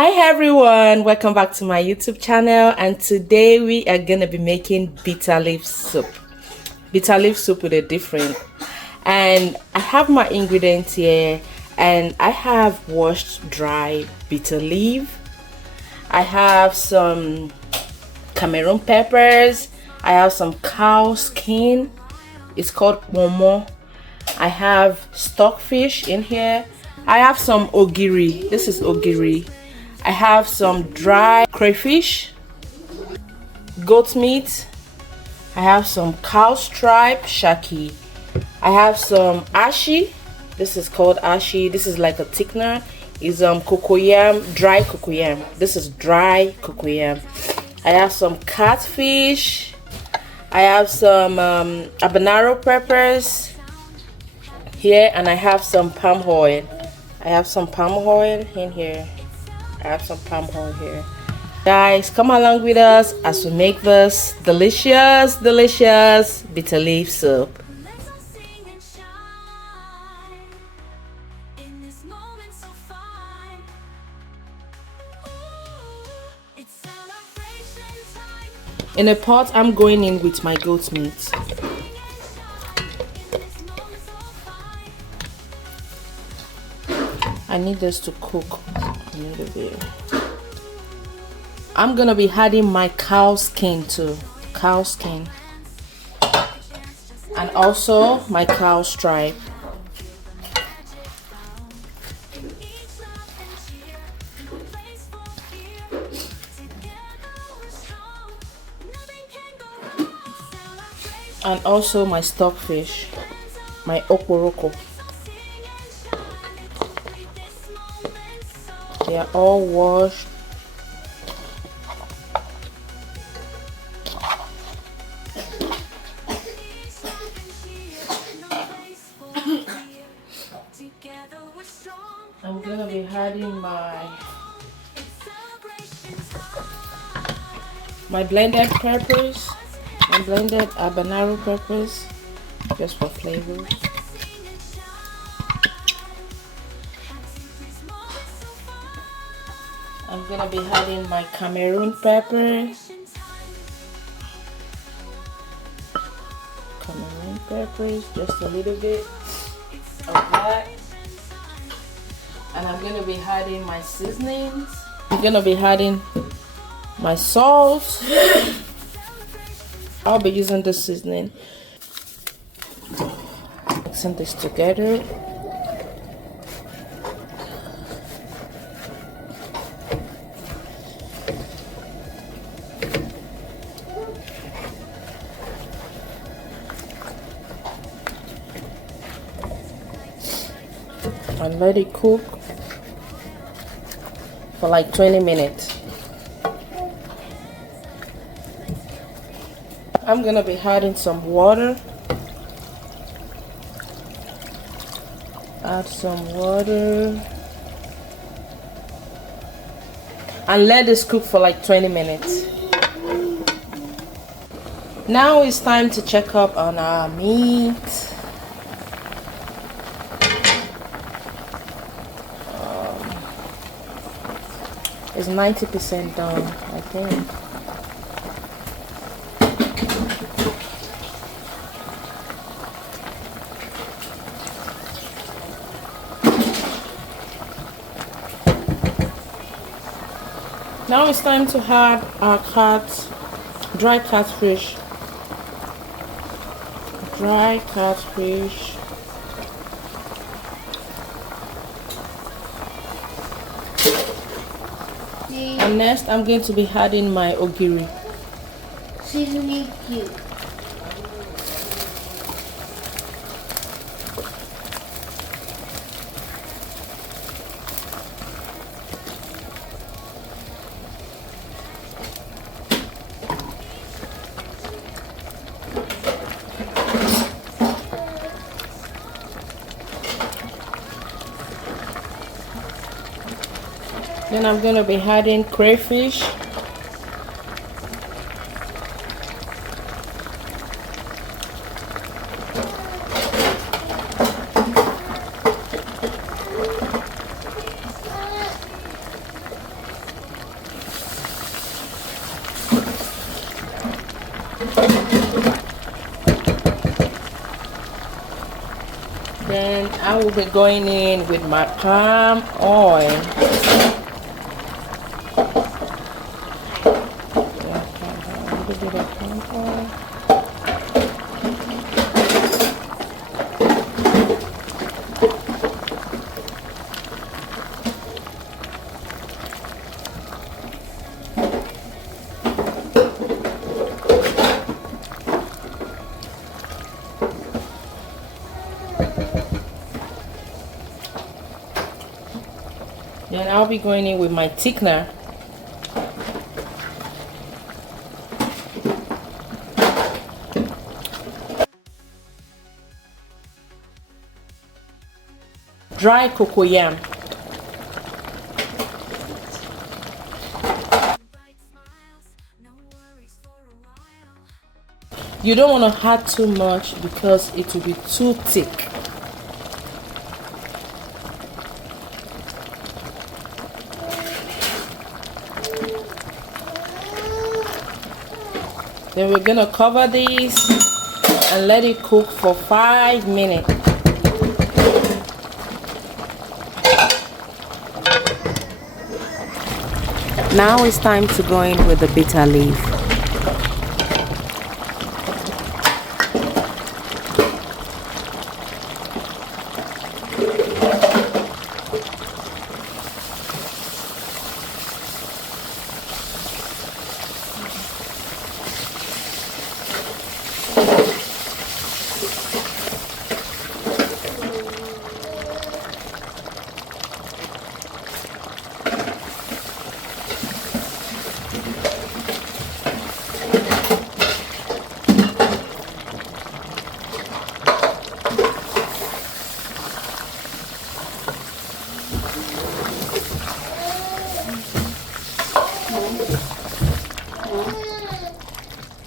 Hi everyone, welcome back to my YouTube channel, and today we are gonna be making bitter leaf soup. Bitter leaf soup with a different, and I have my ingredients here, and I have washed dry bitter leaf. I have some Cameroon peppers. I have some cow skin. It's called pomo. I have stockfish in here. I have some ogiri. This is ogiri. I have some dry crayfish, goat meat. I have some cow tripe, shaki. I have some ashi. This is called ashi. This is like a thickener. Is cocoyam, dry cocoyam. This is dry cocoyam. I have some catfish. I have some habanero peppers here, and I have some palm oil. I have some palm oil in here. I have some palm oil here. Guys, come along with us as we make this delicious bitter leaf soup. In a pot, I'm going in with my goat meat. I need this to cook a little bit. I'm gonna be adding my cow skin too. Cow skin. And also my cow stripe. And also my stockfish, my okporoko. They are all washed. I'm gonna be adding my blended peppers. I blended habanero peppers just for flavor. I'm gonna be adding my Cameroon pepper. Cameroon peppers, just a little bit of that. And I'm gonna be adding my seasonings. I'm gonna be adding my salt. I'll be using this seasoning. Mixing this together. And let it cook for like 20 minutes. I'm gonna be adding some water. Add some water. And let this cook for like 20 minutes. Now it's time to check up on our meat. It's 90% done, I think. Now it's time to add our dry catfish. Dry catfish. And next, I'm going to be adding my ogiri. Seasoning cube. Then I'm going to be adding crayfish. I will be going in with my palm oil. A little bit of palm oil. Then I'll be going in with my thickener. Dry cocoyam. You don't want to add too much because it will be too thick. Then we're gonna cover this and let it cook for 5 minutes. Now it's time to go in with the bitter leaf.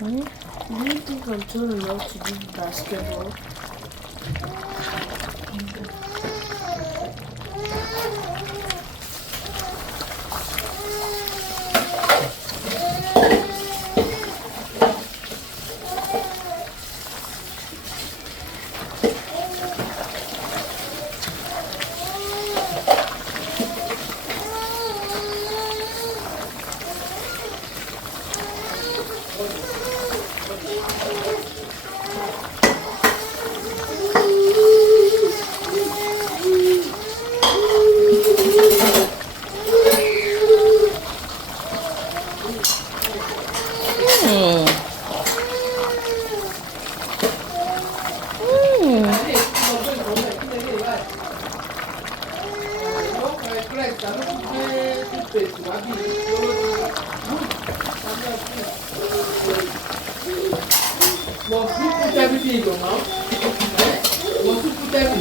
Do you think I'm tall enough to do basketball?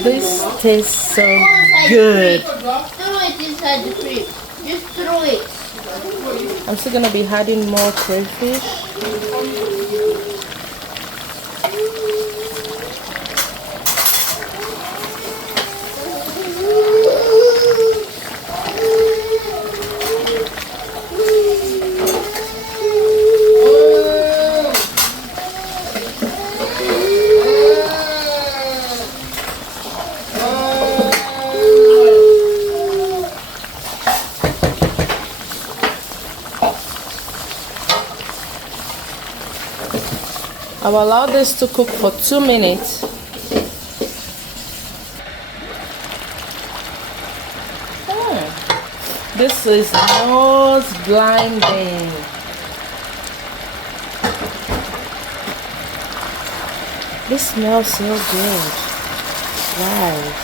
This tastes so good. Throw it inside the fridge. Just throw it. I'm still gonna be adding more crayfish. I'll allow this to cook for 2 minutes. This is most blinding. This smells so good. Wow.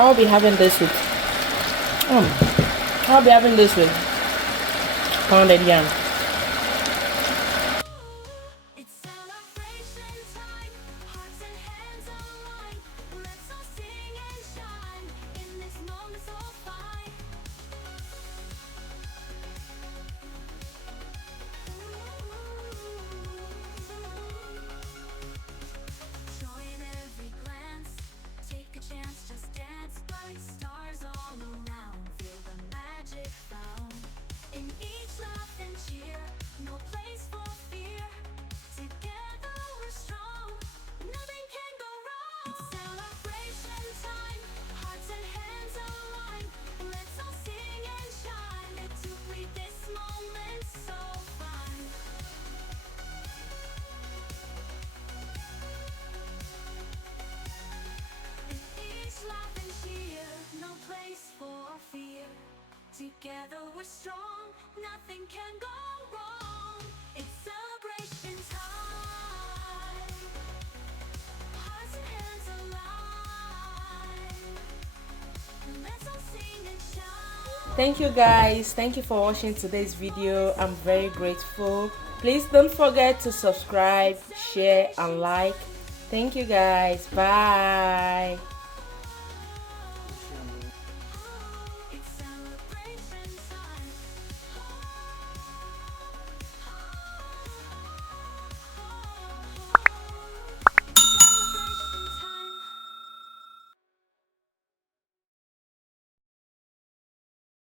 I'll be having this with pounded yam. Together we're strong, nothing can go wrong. It's celebration time. Hearts and hands alive. Let's all sing and shout. Thank you guys. Thank you for watching today's video. I'm very grateful. Please don't forget to subscribe, share and like. Thank you guys. Bye.